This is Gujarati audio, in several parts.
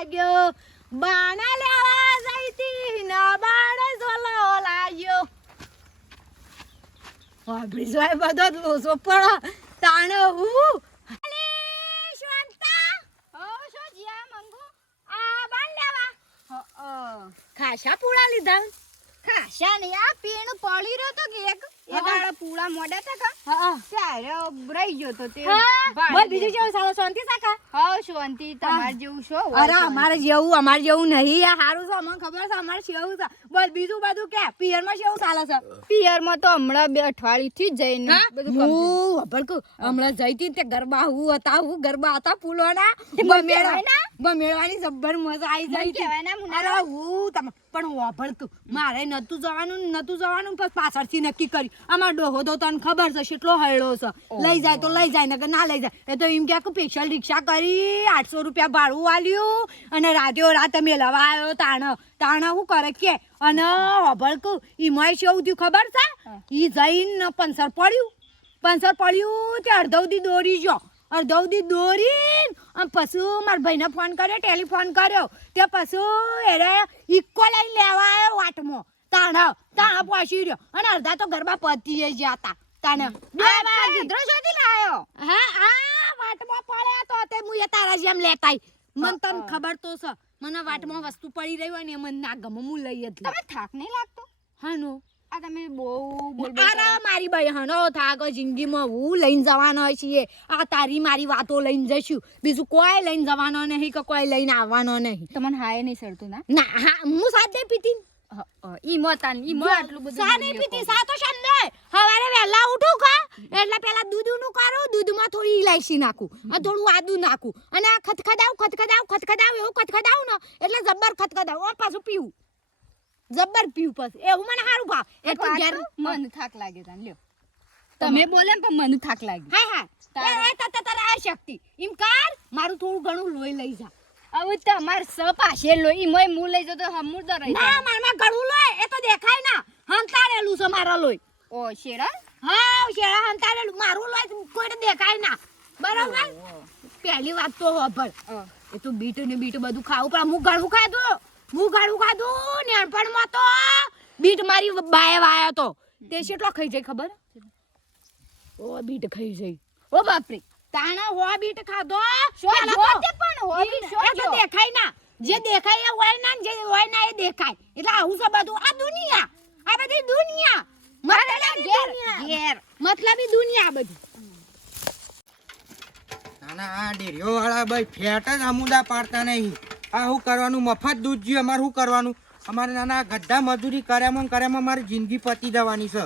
લાગ્યો. બાણા લેવા જઈતી ન બાણે ઝોલો લાગ્યો. જોય બધો લોસો પણ તાણે હું? અલી શાંતા? ઓ શો જીયા મંગુ? આ બાણ લેવા. ખાસા પૂળા લીધા. ખાશા નહીં આ પીણ પડી રહ્યો તો કે એક એક પૂળા મોડા હતા કા? હા ત્યારે રહી ગયો તો તે બોલ બીજું કેવું સાલો શાંતિ સાકા હા શાંતિ. તમાર જેવું છો? અરે અમારે જેવું અમારે જેવું નહીં. આ સારું છે અમને ખબર છે અમારે કેવું છે. બોલ બીજું બધું કે પિયરમાં કેવું ચાલે છે? પિયરમાં તો હમણાં બે અઠવાડિયું થી જઈને બધું હું ભડકું હમણાં જઈતી તે ગરબા હું હતા હું ગરબા હતા ફૂલોના કહેવાય મેળવાની જબ્બર મજા આવી જાય છે. અરે હું તમ પણ વાભળતું મારે નતું જવાનું નતું જવાનું પણ પાછળથી નક્કી કર્યું. અમાર ડોહો તો તને ખબર છે કેટલો હળો છે. લઈ જાય તો લઈ જાય નકર ના લઈ જાય. એ તો એમ કે સ્પેશિયલ રિક્ષા કરી આઠસો રૂપિયા ભાડું આલ્યું અને રાતે રાત અમે લવા આવ્યો તાણ તાણ હું કરે કે? અને ભડકું ઈમાં શું થયું ખબર છે? ઈ જઈને પંસર પડ્યું. પંસર પડ્યું તે અડધવથી દોરી ગયો. અડધવથી દોરી અને પછી મારા ભાઈને ફોન કર્યો ટેલિફોન કર્યો. તે પછી એને ઇક્કો લઈને લેવા આવ્યો વાટમાં. તાણ તાણ પહોંચી રહ્યો અને અડધા તો ગરબા પતી જ હતા. તાણ બે મારા. ગીધરો શોધી લાયો. હા આ વાટમાં પડ્યા તો તે હું તારા જેમ લેતાય મન તન ખબર તો છે. મને વાટમાં વસ્તુ પડી રહી હોય ને મન ના ગમે હું લઈ જ તમે થાક નહીં લાગતો? હાનો. આ તમે બહુ બોલ મારી ભાઈ હનો થાક જિંદગીમાં હું લઈને જવાનો છીએ. આ તારી મારી વાતો લઈને જઈશું. બીજું કોઈ લઈને જવાનો નહીં કે કોઈ લઈને આવવાનો નહીં. તમને હાય નહીં સરતું ના? ના હા હું સાથે પીતી ઈ મતાન ઈ મત આટલું બધું સા નહીં પીતી સા તો શાન દે હવારે વહેલા ઉઠું કા એટલે પેલા દૂધનું કરું દૂધમાં થોડી ઇલાયચી નાખું. અને થોડું આદુ નાખું. અને આ ખતખદાવ ખતખદાવ ખતખદાવ એવું ખતખદાવ ને એટલે જબ્બર ખતખદાવ. ઓ પાછું પીવું. જબ્બર પીવું પછી. એવું મને સારું ભાવ એ એટલે ઘેર મન થાક લાગે તાન લ્યો. તમે બોલે ને પણ મને થાક લાગે. હા હા તારે તારે આ શક્તિ. એમ કર મારું થોડું ઘણું લોહી લઈ જા. હવે તમાર સ પાસે લો ઈ મોય મુ લઈ જતો હમુર તો ના મારમાં ઘણું લોહી એ તો દેખાય ના. હંતારેલું છે મારા લોહી ઓ શેરા હા? શેરા હંતારેલું. મારું લોહી કોઈને દેખાય ના. બરાબર? પહેલી વાત તો હોભળ એ તો બીટ ને બીટ બધું ખાવું પણ હું ઘણું ખાધું હું ઘણું ખાધું નેણપણમાં તો બીટ મારી બાય વાયો તો તે કેટલો ખાઈ જાય ખબર? ઓ બીટ ખાઈ જાય. ઓ બાપરે. તાણા હો બીટ ખાધો? પેલા તો- તે પણ હો બી શો એ તો જો. દેખાય ના. જે દેખાય એ હોય ના જે હોય ના એ દેખાય. એટલે આવું છે બધું. આ દુનિયા. આ બધી દુનિયા. મતલબી ઘેર, ઘેર. મતલબી દુનિયા બધી. ના ના આ ડેરીઓ વાળા ભાઈ ફેટ જ અમુદા પાડતા નહીં. આ શું કરવાનું? મફત દૂધ જોઈએ અમારે શું કરવાનું? અમારે નાના ગધા મજૂરી કર્યામાં ને કર્યામાં મારી જિંદગી પતી જવાની છે.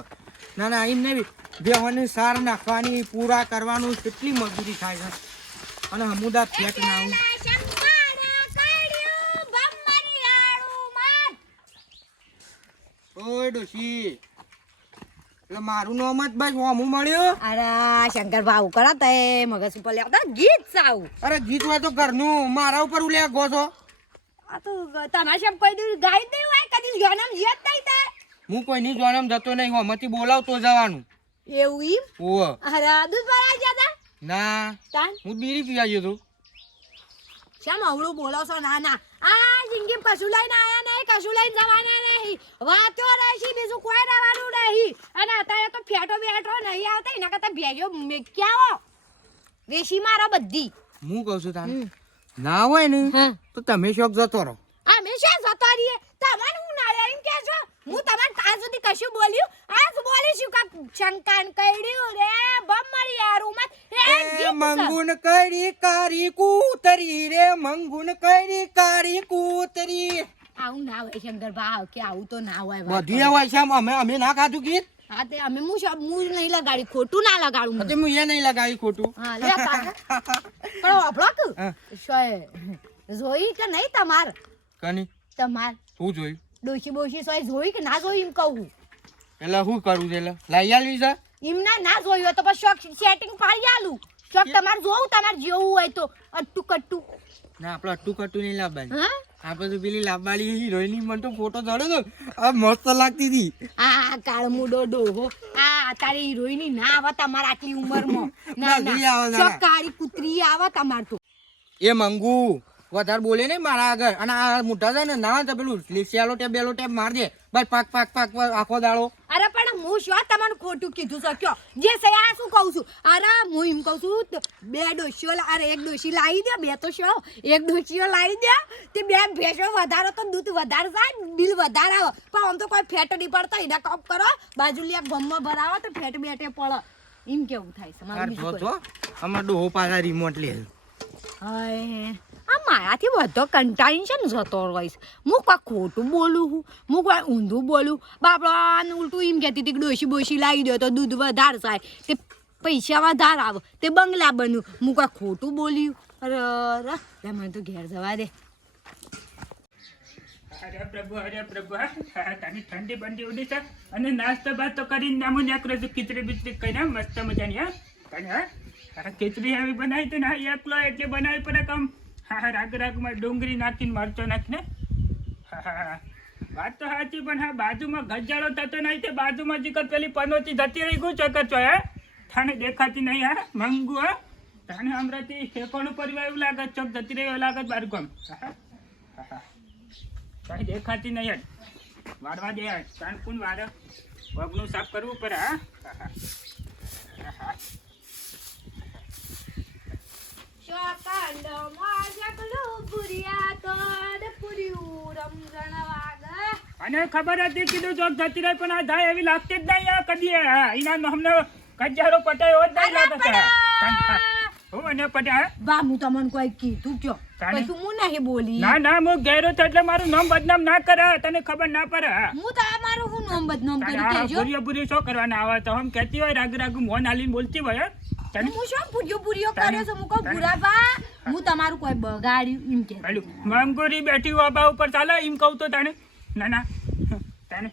નાના ના એમ નહીં. બેહોને સાર નાખવાની પૂરા કરવાનું કેટલી મજૂરી થાય છે. અને હમુદા ફેટ ના આવું. ઓય ડોશી. એટલે મારું નામ જ ભાઈ હોમું મળ્યું? અરે શંકર ભાવ કરા તે મગજ ઉપર લેતા ગીત સાવ. અરે ગીત હોય તો ઘરનું. મારા ઉપર ઉલે ગો છો આ તો તમારે શેમ કોઈ દી ગાઈ દે હોય કદી જનમ જીત નહીં તે. હું કોઈની જોનમ જતો નહીં હોમાંથી બોલાવતો જવાનું. એવું ઈ ઓ અરે દૂધ તા ના. તાન. હું બીડી પીવા ગયો તું શેમ અવળું બોલો છો ના ના. આ જિંદગી કશું લઈને આયા નહીં કશું લઈને જવાના નહીં. વાતો રહેશે બીજું કોઈ રહેવાનું નહીં. અને અત્યારે તો ફેટો બેટો નહીં આવતા એના કરતા ભેજો મેક્યાવો વેશી મારો બધી. હું કહું છું તારે ના હોય ને તો તમે શોખ જતો રહો. અમે શા જતો રહીએ? તમને હું ના એમ કે છો? હું તમને આજ સુધી કશું બોલ્યું? આજ બોલીશું કાક શંકાન કઈડ્યું રે? બમ મારી યાર ગીત છે. મંગુન કડી કારી કૂતરી રે મંગુન કરી કારી કૂતરી. આવું ના હોય શંકર ભાવ કે આવું તો ના હોય બધી હોય છે અમે અમે ના ખાધું ગીત? હા તે અમે હું શબ હું નહીં લગાડી ખોટું ના લગાડું તે હું એ નહીં લગાડી ખોટું. હા લે કાકા પણ તું શોય જોઈ કે નહીં તમાર? કની? તમાર. શું જોયું? ડોશી બોશી સોય જોઈ કે ના જોઈ એમ કહું? એટલે શું કરવું છે એટલે? લઈ આલવી છે? એમના ના જોયું હોય તો પછી શોખ સેટિંગ પાડી આલું. શોખ તમારે જોવું તમારે જેવું હોય તો. અટ્ટુ કટ્ટુ ના આપણે અટ્ટું કટ્ટું નહીં લાવવાની. હા? આપણે તો પેલી લાવવાળી હિરોઈન મને તો ફોટો ચડ્યો તો આ મસ્ત લાગતી હતી. આ કાળમુડો ડોહો. આ તારી હિરોઈની ના આવે તમારા આટલી ઉંમરમાં. ના ના. કાળી કુતરી આવે તમાર તો. એ મંગુ. વધારે બોલે નહીં મારા આગળ. અને આ મોટા છે ને ના તો પેલું સેલો ટેપ બેલો ટેપ માર દે. બસ પાક પાક પાક આખો દાડો. અરે પણ હું શું તમને ખોટું કીધું છે? કયો? જે છે આ શું કહું છું? અરે હું એમ કહું છું બે ડોશીઓ લા- અરે એક ડોશી લાવી દે બે તો શું એક ડોશીઓ લાવી દે તે બે ભેંસો વધારો તો દૂધ વધારે થાય બિલ વધારે આવે. પણ આમ તો કોઈ ફેટ નહીં પડતો એના કપ કરો. બાજુલી એક ગમમાં ભરાવો તો ફેટ બેટે પડે. એમ કેવું થાય છે? અમાર ડોહો પાછા રિમોટ લે હાય, આ મારાથી બધો કંટાળીને છે ને જતો રહીશ. હું કોઈ ખોટું બોલું હું? હું કોઈ ઊંધું બોલું? બાપડા ઉલટું એમ કહેતી હતી કે ડોશી બોશી લાવી દો તો દૂધ વધારે થાય. તે પૈસા વધારે આવે. તે બંગલા બન્યું. હું કોઈ ખોટું બોલ્યું અરે અરે. મને તો ઘેર જવા દે. અરે પ્રભુ અરે પ્રભુ છે. અને નાસ્તો બાસ્તો કરીને નામો નીકળે છે. ખીચડી બીચડી કરીને. મસ્ત મજાની, હા. હા. ખીચડી આવી બનાવી તો ના એકલો એટલે બનાવી પડે કામ. હા હા રાગ રાગમાં ડુંગળી નાખીને મરચો નાખીને. હા હા. વાત તો સાચી પણ હા બાજુમાં ગજાળો થતો નહીં તે બાજુમાં જીકત પેલી પનોતી જતી રહી. ગયું ચકર છો હે? થાને દેખાતી નહીં હા? મંગુ હા? થાને હમણાંથી ઠેકોણું પરિવાર એવું લાગે ચોક જતી રહી એવું લાગે બાર ગામ. કઈ દેખાતી નહીં યાર વાળવા દે યાર કાન કોણ વારે પગનું સાફ કરવું પડે હા. હા, હા. અને ખબર હતી કીધું ચોક જતી રહી પણ આ જાય એવી લાગતી જ નહીં કદી. એના અમને કજારો પટાયો જ નહીં લાગે છે હું બા હું તમને કોઈ કીધું કયો? પછી હું નહીં બોલી. ના ના હું ગેરો તો એટલે મારું નામ બદનામ ના કરે. તને ખબર ના પડે હા? હું નામ બદનામ કરી ભૂરીઓ શું કરવાના આવે તો? હમ કહેતી હોય રાગ રાગ મોન આલીને બોલતી હોય હે? તને હું શું પૂર્યો પૂર્યો કર્યો છે? હું કહું ભૂરાબા હું તમારું કોઈ બગાડ્યું એમ કે. પેલું બેઠી વાબા ઉપર ચાલે એમ કહું તો તને ના ના તને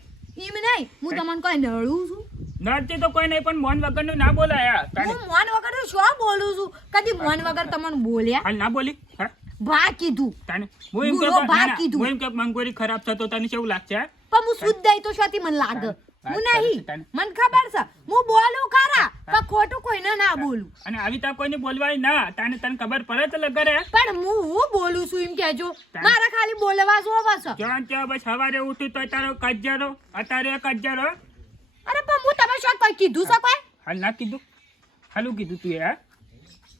એમ નહીં હું તમને કોઈ નડું છું? નથી તો કોઈ નહીં પણ મોન વગર ના બોલાયા હું મોન વગર શું બોલું છું? કદી મોન વગર તમને બોલ્યા? હાલ ના બોલી ભા કીધું. તને હું એમ કે ભા કીધું. હું એમ કે મંગોરી ખરાબ થતો તને કેવું લાગશે પણ હું શુદ્ધ દઈ તો શાથી મને લાગે? હું નહીં. મને ખબર છે. હું બોલું ખરા પણ ખોટું કોઈને ના બોલું. અને આવી તા કોઈને બોલવાય ના. તને તને ખબર પડે તો લગરે. પણ હું હું બોલું છું એમ કેજો મારે ખાલી બોલવા જો બસ જ્યાં ત્યાં બસ સવારે ઉઠી તો તારો કજ્જરો અત્યારે કજ્જરો. અરે પણ હું તમે શું કઈ કીધું છે કોઈ? હાલ ના કીધું. હાલું કીધું તું હા?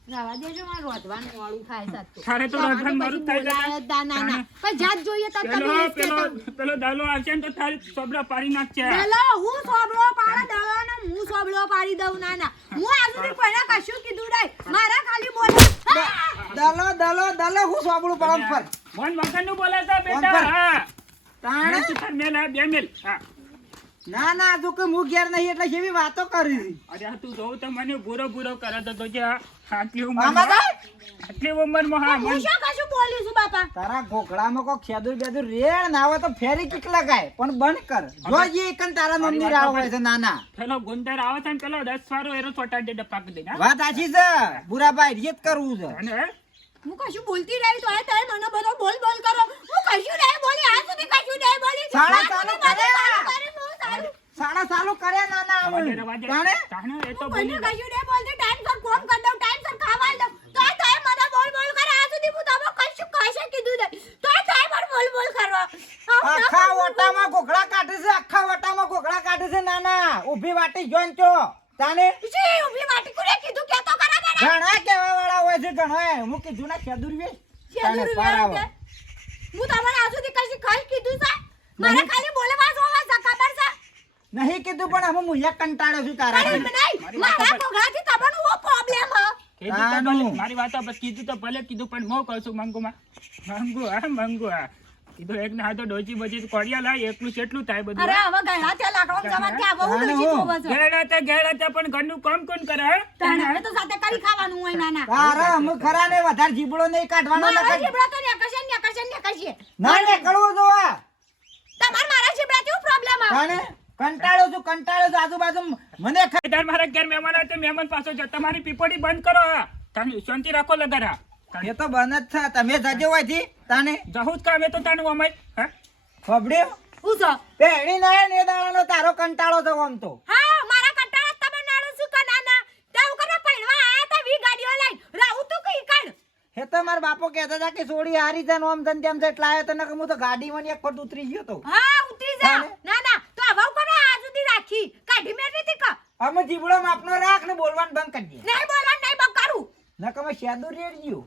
રવા દેજો મારું રોધવાનું મોડું થાય છે આજ તો. તારે તો તમારે રોધવાનું પછી થાય છે બોલાય જ ના, ના, ના. પણ જાત જોઈએ તો તમે પેલો પેલો દાલો આવશે ને તો તારી સોબડા પાડી નાખશે. પેલો હું સોબળો પાડે દવાનો હું સોબળો પાડી દઉં ના ના. હું આજ સુધી કશું કીધું નહીં. મારા ખાલી બોલે! દલો દલો દલો હું સાંભળું પડમ પર મોન વગરનું બોલે છે બેટા હા. તાણે? મેલ બે મેલ હા. ના ના તું કે હું ઘેર નહીં એટલે જેવી વાતો કરી હતી અરે તું જોઉં તો મને બુરો બુરો કરે તો તો જે આટલી ઉંમર? આટલી ઉંમરમાં હા હું શું કશું બોલ્યું છું બાપા? તારા ગોખડામાં કો ખેદુર બેદુર રેડ ના આવે તો ફેરી કિક લગાય પણ બંધ કર. જો જે એકન તારા મમ્મી રાવ હોય છે નાના પેલો ગુંદર આવે છે ને પેલો દસ વારો એરો ચોટાડી દે પાક દે વાત આછી છે. બુરાભાઈ રીત કરવું છે. અને? હું કશું બોલતી રહી તો તમે મને બધો બોલ બોલ કરો. હું કશું નહીં બોલી આ સુધી કશું રહી બોલી. સાડા આજ સુધી ચાલુ મને કરે. સારું કર્યું, બહુ સારું. સાડા ચાલુ કરે નાના રવા દે, આવે રવા દે. તાણે તાણે એ તો બોલી કોઈને કશું નહીં બોલતી ટાઈમસર ફોન કરી દઉં ટાઈમસર ખાવા દઉં તો તમે મને બોલ બોલ કરે આજ સુધી હું તમે કશું કશું કીધું નહીં તો તમે મને બોલ બોલ કરવા આવું ના આખા કરવું. વટામાં ગોખડા કાઢે છે આખા વટામાં ગોખડા કાઢે છે નાના ઊભી વાટી જોઈન છો તાને જી, ઊભી વાટી કોને કીધું કે તો ખરા બેટા? ઘણા કેવા વાળા હોય છે ઘણા હું કીધું ના ખેદુર વે તાને શેરડું પાર વેણ આવે. કે? હું તમારે આજ સુધી કશું ખાઈ કીધું છે મારે ખાલી બોલવા જોવા છે ખબર છે નહીં કીધું પણ અમે મુયા કંટાળ્યો છું તારા નહીં મારા ઘોઘરાથી તમારો શું પ્રોબ્લેમ તો મારી વાત આપણે કીધું તો ભલે કીધું પણ મો કહું છું મંગુમાં. મંગુ હા મંગુ હા. કીધું એક ના તો ડોચી બચી કોડિયા લાય એકલું કેટલું થાય બધું અરે હવે ગયા ત્યાં લાકડો જમા ત્યાં બહુ ડોચી ડોશી છે ગેડા તે ગેડા તે પણ ઘરનું કામ કોણ કરે હે? તને હવે તો સાથે કરી ખાવાનું હોય નાના તારા અમે ખરા ને વધારે જીબડો નહીં કાઢવાનો મારા નકર- જીબડા તો નેકળશે ને કશે ને કશે ના નીકળવું જો આ. તમારે મારા જીબડાથી શું પ્રોબ્લેમ આવે? કંટાળો છું કંટાળો છું. આજુબાજુ મને ખ- મારા ઘેર મહેમાન આવે તો મહેમાન પાછો જાઓ. તમારી પીપોડી બંધ કરો. હા શાંતિ રાખો લગર. એ તો બંધ જ છે. તમે જજો હોયથી તાને. જહું જ કામે તો તાનું અમાય હા? ખબડ્યો? શું છો? પેણી ના ને દાડાનો તારો કંટાળો તો આમ તો. હા મારા કંટાળો તમે નાડું શું કા તેવું કરે પૈણવા આયા તા વી ગાડીઓ લઈ રાહુ તું કઈ કાઢ એ તો મારા બાપો કહેતા હતા કે છોડી હારી જન ઓમ છે ને તેમ છે. એટલે તો નકર હું તો ગાડીમાં ને એક ફટ ઉતરી ગયો તો. હા ઉતરી જા. ના રાખી કાઢી મેળવી હતી કા? અમે જીબડો માપનો રાખ ને બોલવાનું બંધ કરી દે. નહીં બોલવાનું નહીં બકારું નકર અમે શેદું રેડ્યું.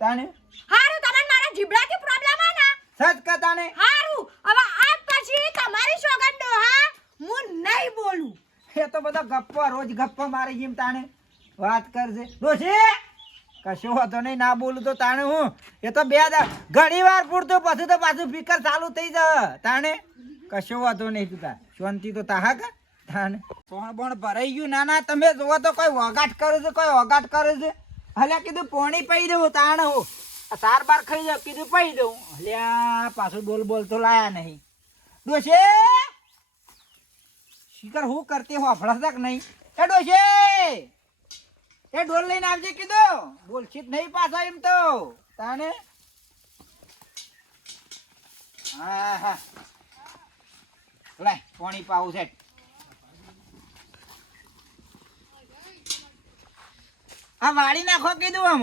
તાને હારું તમને મારા જીબડાથી પ્રોબ્લેમ આ ના સચ કતાને હારું હવે આજ પછી તમારી સોગંદો હા? હું નહીં બોલું. એ તો બધા ગપ્પા રોજ ગપ્પા મારી જેમ તાણે. વાત કરજે. ડોશી કશો વાંધો નહીં ના બોલું તો તાણે હું. એ તો બે ઘણી વાર પૂરતું પછી તો પાછું ફિકર ચાલુ થઈ જાય. તાણે? કશો વાંધો નહીં તું તાર. શાંતિ તો તાહા કા? તાણે પોણ બોણ ભરાઈ ગયું. ના ના, તમે જોવો તો કોઈ વગાટ કરે છે, કોઈ વગાટ કરે છે. હલે કીધું પોણી પઈ દઉં, તાણે હો. સાર બાર ખાઈ જાવ કીધું પઈ દઉં. હલ્યા પાછું બોલ બોલ તો લાયા નહીં. ડોશે! શિકર હું કરતી હો ફળસક નહીં. એ ડોશે! એ ઢોલ લઈને આવજે, કીધું. બોલશીત નહીં પાછા એમ તો. તાને હા હા. લાય પાણી પાવું છે. આ વાળી નાખો કીધું આમ.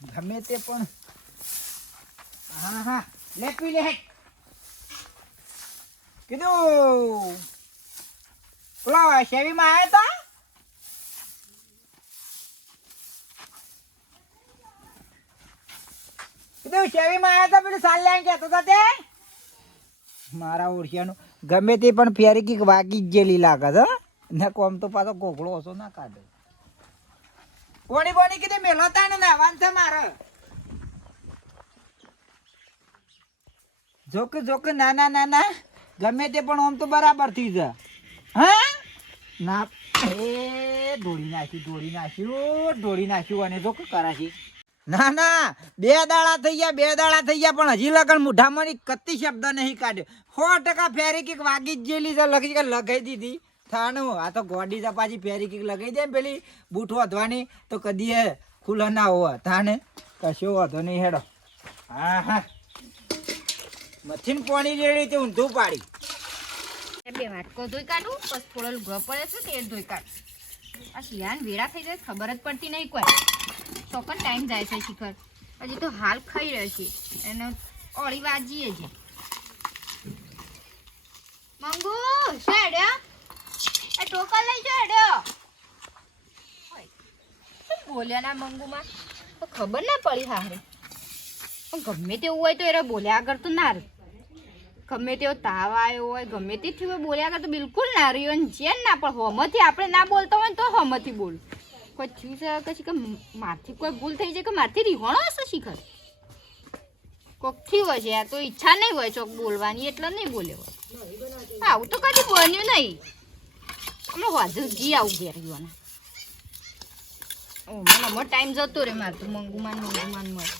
ગમે તે પણ. હા હા લેપી લે. હેટ. કીધું પેલો શેરીમાં આવ્યો તો? કીધું, શેરીમાં આવ્યો તો? પેલું સાલ લેણ કહેતો હતો તે. મારા ઓળખ્યાનું. ગમે તે પણ ફેરી કીક વાગી જ લાગે છે ને કોમ તો પાછો ગોગળો ઓછો ના કાઢે. પોણી પોણી કીધું, મેલો તાને નાવાન છે મારે. જોકે જોકે નાના નાના ગમે તે પણ આમ તો બરાબર થઈ જાય. હા? ના, એ દોડી નાખ્યું દોડી નાખ્યું દોડી નાખ્યું અને જો કરાશી ના ના, બે દાડા થઈ ગયા, બે દાડા થઈ ગયા, પણ હજી લગન મુઠામાં કત્તી કતી શબ્દ નહીં કાઢ્યો. સો ટકા ફેરી કીક વાગી જ જેલી છે લગી કે લગાઈ દીધી. થાણું, આ તો ગોડી પાછી ફેરી કીક લગાઈ દે પેલી બૂટ વધવાની તો કદી ખુલ્લા ના હોવા થાને કશો વાંધો નહીં હેડો. હા હા. મથીન પાણી રેડી તે ઊંધું પાડી. બે વાટકો ધોઈ કાઢું, પછી થોડો લુગડો પડે છે તે ધોઈ કાઢું. આ શિયાન વેળા થઈ જાય ખબર જ પડતી નહીં કોઈ. તો પણ ટાઈમ જાય છે શિખર. હજી તો હાલ ખાઈ રહ્યો છે. એને ઓળી વાજીએ છે. મંગુ શેડ્યો એ ટોકર લઈ જો હેડ્યો? બોલ્યા ના મંગુમાં? તો ખબર ના પડી હારે. પણ ગમે તેવું હોય તો એને બોલ્યા આગળ તો ના રે. ગમે તેવો તાવ આવ્યો હોય, ગમે તે થયું હોય, બોલ્યા તો બિલકુલ ના રહ્યો અને જેમ ના પણ હોમથી આપણે ના બોલતા હોય ને તો હોમથી બોલ. કોઈ થયું છે, કે મારથી કોઈ ભૂલ થઈ જાય કે મારથી રીહોણો હશે શીખર? કોક થયું હશે આ તો ઈચ્છા નહીં હોય ચોક બોલવાની, એટલે નહીં બોલે હોય. આવું તો કદી બન્યું નહીં. અમે વાજુ જી આવું ઘેર ગયો ને ઓ મને ટાઈમ જતો રે મારે તો મંગુમાન મંગુમાન મળે.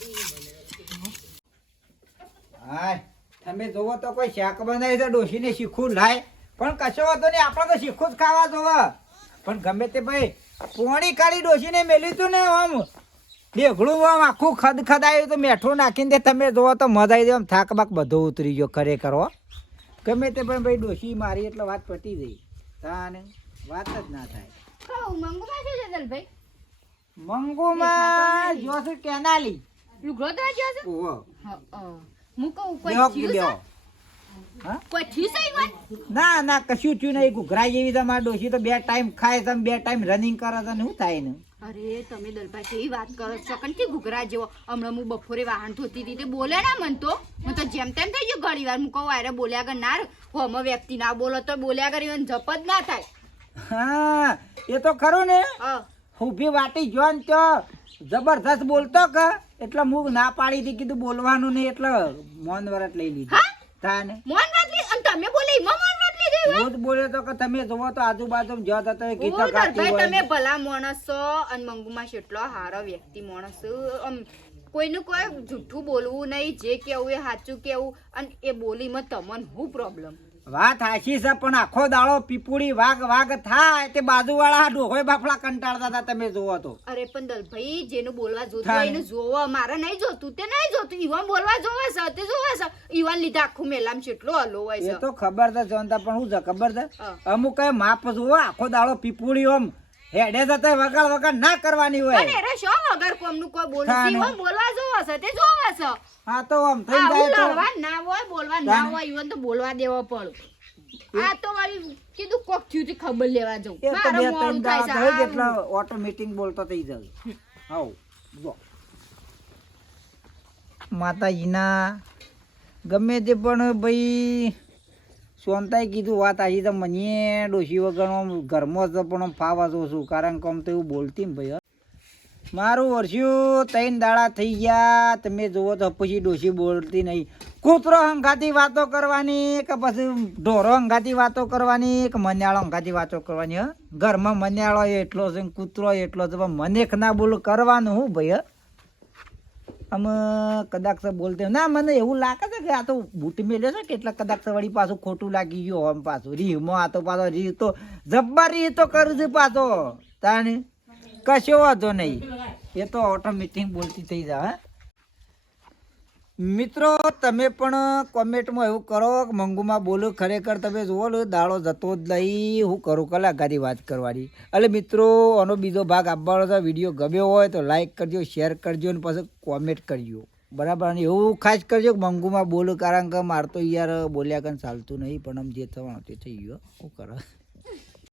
હાય. તમે જોવો તો કોઈ શાક બનાવી તો ડોશીને શીખવું લાય. પણ કશો વાંધો નહીં આપણે તો શીખવું જ ખાવા જોવા. પણ ગમે તે ભાઈ પોણી કાઢી ડોશીને મેલ્યું તું ને આમ. દેઘડું આમ આખું ખદ ખદાયું તો મેઠું નાખીને તમે જોવો તો મજા આવી જાય આમ થાક બાક બધું ઉતરી ગયો ખરેખર હો. ગમે તે પણ ભાઈ ડોશી મારી એટલે વાત પટી ગઈ. તાને વાત જ ના થાય. મંગુમાં શું છે દલભાઈ મંગુમાં કેનાલી. લુગડો તો છે ઓહો. કોઈ થયું? ના ના કશું થયું નહીં. ઘૂઘરા જેવી તમારી ડોશી તો બે ટાઈમ ખાય બે ટાઈમ રનિંગ કરે છે શું થાય ને? અરે તમે દલભાઈ કેવી વાત કરો છો? કારણ કે ઘૂઘરા જેવો? હમણાં હું બપોરે વાહન ધોતી હતી તે બોલે ના મન તો. હું તો જેમ તેમ થઈ ગયું ઘણી વાર હું કહું અરે બોલ્યા આગળ ના હોમ વ્યક્તિ ના બોલો તો બોલ્યા એને જપ જ ના થાય. હા એ તો ખરું ને. હા. ઊભી વાટી જોન તો જબરદસ્ત બોલતો કે? એટલે મુખ ના પાડી દી કીધું બોલવાનું નહીં એટલે મોન વરત લઈ લીધું. હા? તાને? મોન વાત લઈ અને તમે બોલે મોન લઈ લીધી હું બોલ્યો તો કે તમે જોવો તો આજુબાજુ જો તો તમે ગીતો ગાતી હોય. તમે ભલા માણસ છો અને મંગુમાં કેટલો હારો વ્યક્તિ માણસ આમ કોઈનું કોઈ જૂઠું બોલવું નહીં જે કેવું એ સાચું કેવું અને એ બોલીમાં તમને શું પ્રોબ્લેમ વાત હાશી છે પણ આખો દાડો પીપુડી વાઘ વાઘ થાય તે બાજુવાળા ડોહોય બાફડા કંટાળતા હતા તમે જોવો તો. અરે પણ દલભાઈ જેનું બોલવા જોતું હોય એને જોવો મારે નહીં જોતું તે નહીં જોતું ઈવન બોલવા જોવે છે તે જોવે છે. ઈવન લીધા આખું મેલામ કેટલો હલો હોય એ તો ખબર છે જોનતા પણ હું છે ખબર છે? અમુક કઈ માપ જોવો આખો દાડો પીપુડી ઓમ હેડે જતા વગાડ વગાડ ના કરવાની હોય. અરે શું વગર કોમનું કોઈ બોલતી છે. ઈવન બોલવા જોવે છે તે જોવે છે. હા તો આમ થઈ જાય તો. લડવા ના હોય બોલવા ના. હોય ઈવન તો બોલવા દેવો પડે. આ તો મારી કીધું કોક થયું છે ખબર લેવા જવું મારો તો મોડું થાય છે. એટલે ઓટોમેટિક બોલતો થઈ જાય. હાઉ જો. માતાજીના ગમે તે પણ ભાઈ સોનતાએ કીધું વાત આજી તો મને ડોશી વગર આમ ઘરમાં જ પણ આમ ફાવા જો છું કારણ કે આમ તો એવું બોલતી ને ભાઈ હો. મારું વર્ષ્યું ત્રણ દાડા થઈ ગયા, તમે જુઓ તો પછી ડોશી બોલતી નહીં. કૂતરો હંગાતી વાતો કરવાની કે પછી ઢોરો હંગાતી વાતો કરવાની કે મન્યાળો હંગાતી વાતો કરવાની, હ? ઘરમાં મન્યાળો એટલો છે કૂતરો એટલો છે મને ના બોલ કરવાનું હું ભાઈ આમ કદાચ બોલતે ના, મને એવું લાગે છે કે આ તો બૂટ મેલ્યો છે કે એટલે કદાચ વળી પાછું ખોટું લાગી ગયું આમ પાછું. રીહમાં આ તો પાછો રીહ તો જબ્બર રીહ તો કરું છું પાછો. તાણે? કશો વાંધો નહીં. એ તો ઓટોમેટિક બોલતી થઈ જાય મિત્રો, તમે પણ કોમેન્ટમાં એવું કરો કે મંગુમાં બોલો, ખરેખર તમે જુઓ દાડો જતો જ નહીં. હું કરું કલાકારી વાત કરવાની. એટલે મિત્રો, આનો બીજો ભાગ આપવાનો છે. વીડિયો ગમ્યો હોય તો લાઈક કરજો શેર કરજો અને પછી કોમેન્ટ કરજો. બરાબર? અને એવું ખાસ કરજો મંગુમાં બોલું, કારણ કે મારે તો યાર બોલ્યા કન ચાલતું નહીં, પણ આમ જે થવાનું તે થઈ ગયો હું કરો?